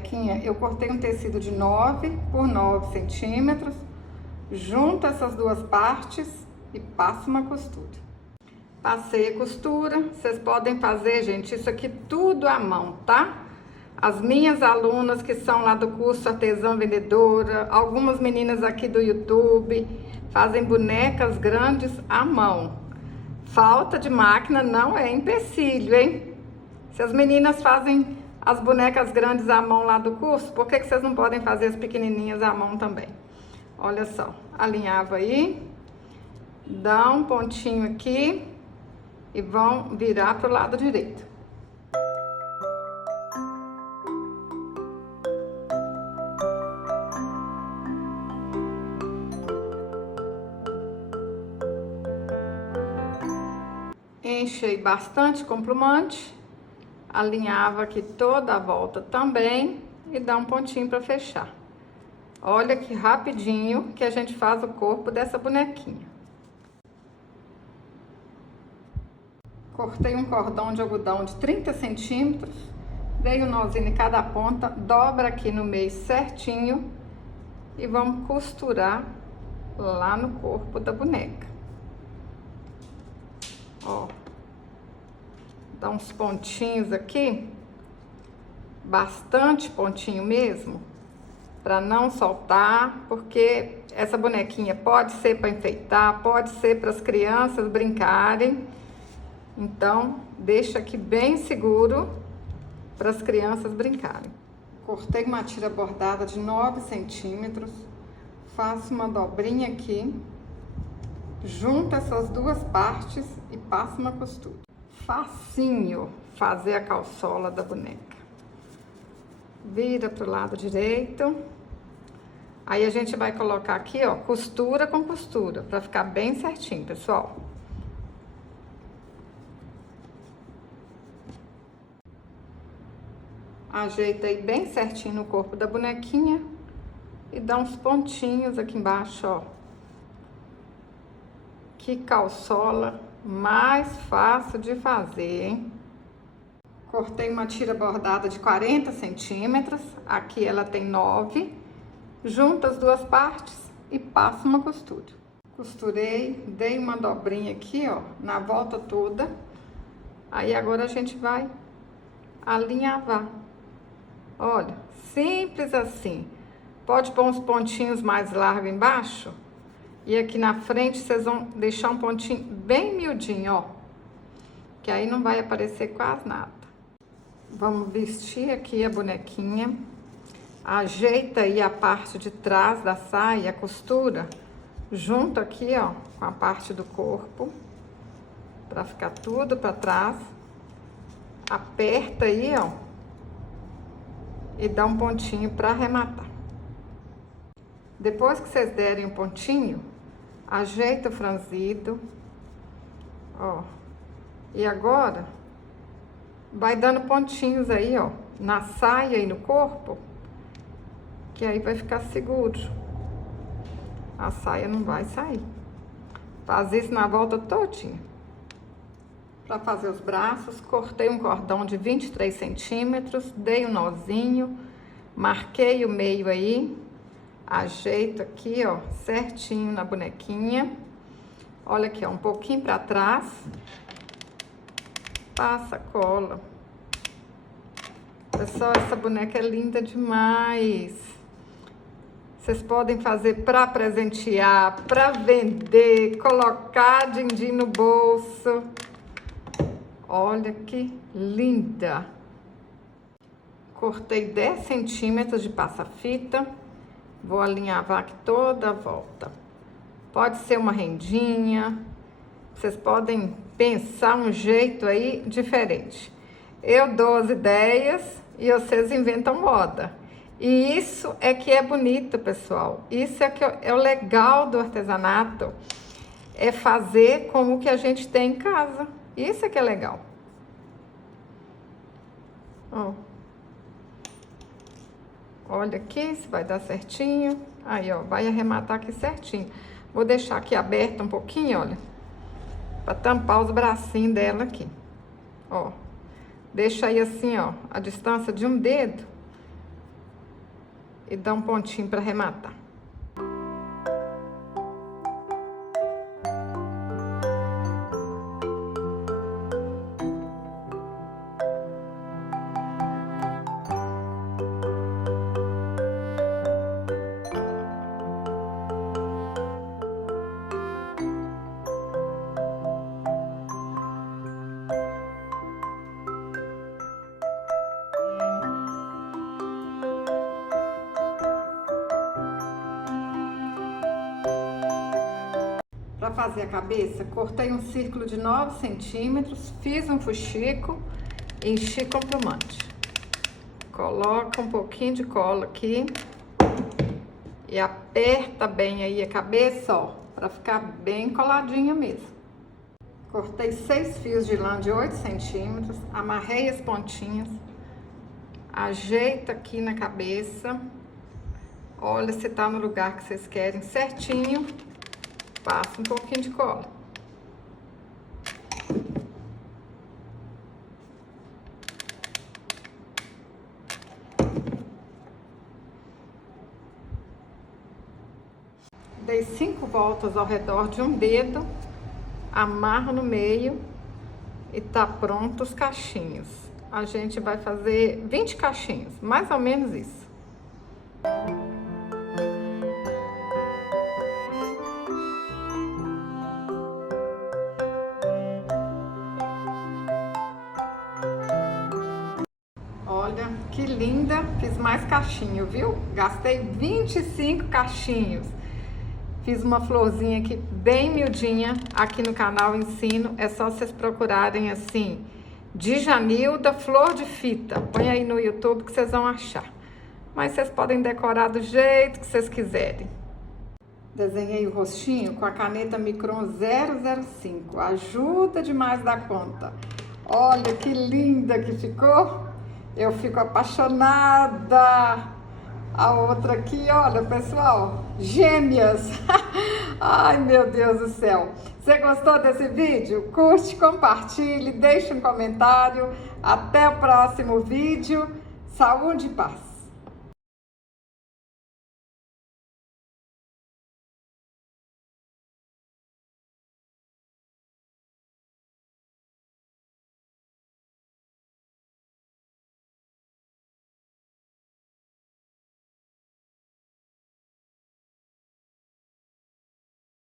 bonequinha, eu cortei um tecido de 9 por 9 centímetros, junto essas duas partes e passo uma costura. Passei a costura, vocês podem fazer, gente, isso aqui tudo à mão, tá? As minhas alunas que são lá do curso Artesã Vendedora, algumas meninas aqui do YouTube, fazem bonecas grandes à mão. Falta de máquina não é empecilho, hein? Se as meninas fazem as bonecas grandes à mão lá do curso, por que vocês não podem fazer as pequenininhas à mão também? Olha só, alinhava aí, dá um pontinho aqui e vão virar pro lado direito. Enchei bastante com plumante, alinhava aqui toda a volta também e dá um pontinho para fechar. Olha que rapidinho que a gente faz o corpo dessa bonequinha. Cortei um cordão de algodão de 30 centímetros, dei um nozinho em cada ponta, dobra aqui no meio certinho e vamos costurar lá no corpo da boneca. Ó, dá uns pontinhos aqui, bastante pontinho mesmo, para não soltar, porque essa bonequinha pode ser para enfeitar, pode ser para as crianças brincarem. Então, deixa aqui bem seguro para as crianças brincarem. Cortei uma tira bordada de 9 centímetros, faço uma dobrinha aqui, junto essas duas partes e passo uma costura. Facinho fazer a calçola da boneca. Vira pro lado direito. Aí a gente vai colocar aqui, ó, costura com costura, para ficar bem certinho, pessoal. Ajeita aí bem certinho no corpo da bonequinha e dá uns pontinhos aqui embaixo, ó. Que calçola mais fácil de fazer, hein? Cortei uma tira bordada de 40 centímetros, aqui ela tem 9, junto as duas partes e passo uma costura. Costurei, dei uma dobrinha aqui, ó, na volta toda. Aí agora a gente vai alinhavar. Olha, simples assim. Pode pôr uns pontinhos mais largos embaixo. E aqui na frente vocês vão deixar um pontinho bem miudinho, ó. Que aí não vai aparecer quase nada. Vamos vestir aqui a bonequinha. Ajeita aí a parte de trás da saia, a costura, junto aqui, ó, com a parte do corpo. Pra ficar tudo pra trás. Aperta aí, ó. E dá um pontinho para arrematar. Depois que vocês derem um pontinho, ajeita o franzido, ó. E agora, vai dando pontinhos aí, ó, na saia e no corpo, que aí vai ficar seguro. A saia não vai sair. Faz isso na volta todinha. Para fazer os braços, cortei um cordão de 23 centímetros, dei um nozinho, marquei o meio aí, ajeito aqui, ó, certinho na bonequinha. Olha aqui, ó, um pouquinho para trás, passa a cola. Pessoal, essa boneca é linda demais. Vocês podem fazer para presentear, para vender, colocar din-din no bolso. Olha que linda! Cortei 10 centímetros de passa-fita. Vou alinhavar aqui toda a volta. Pode ser uma rendinha. Vocês podem pensar um jeito aí diferente. Eu dou as ideias e vocês inventam moda. E isso é que é bonito, pessoal. Isso é que é o legal do artesanato. É fazer com o que a gente tem em casa. Isso é que é legal. Ó. Olha aqui se vai dar certinho. Aí, ó, vai arrematar aqui certinho. Vou deixar aqui aberto um pouquinho, olha. Pra tampar os bracinhos dela aqui. Ó. Deixa aí assim, ó, a distância de um dedo. e dá um pontinho para arrematar. Para fazer a cabeça, cortei um círculo de 9 centímetros, fiz um fuxico e enchi com plumante. Coloca um pouquinho de cola aqui e aperta bem aí a cabeça, ó, para ficar bem coladinha mesmo. Cortei 6 fios de lã de 8 centímetros, amarrei as pontinhas, ajeita aqui na cabeça, olha se tá no lugar que vocês querem certinho. Passa um pouquinho de cola. Dei 5 voltas ao redor de um dedo, amarro no meio e tá pronto os cachinhos. A gente vai fazer 20 cachinhos, mais ou menos isso. Olha que linda, fiz mais cachinho, viu? Gastei 25 cachinhos. Fiz uma florzinha aqui bem miudinha, aqui no canal ensino, é só vocês procurarem assim, Djanilda Flor de Fita. Põe aí no YouTube que vocês vão achar. Mas vocês podem decorar do jeito que vocês quiserem. Desenhei o rostinho com a caneta Micron 005, ajuda demais da conta. Olha que linda que ficou. Eu fico apaixonada. A outra aqui, olha, pessoal, gêmeas. Ai, meu Deus do céu. Você gostou desse vídeo? Curte, compartilhe, deixe um comentário. Até o próximo vídeo. Saúde e paz.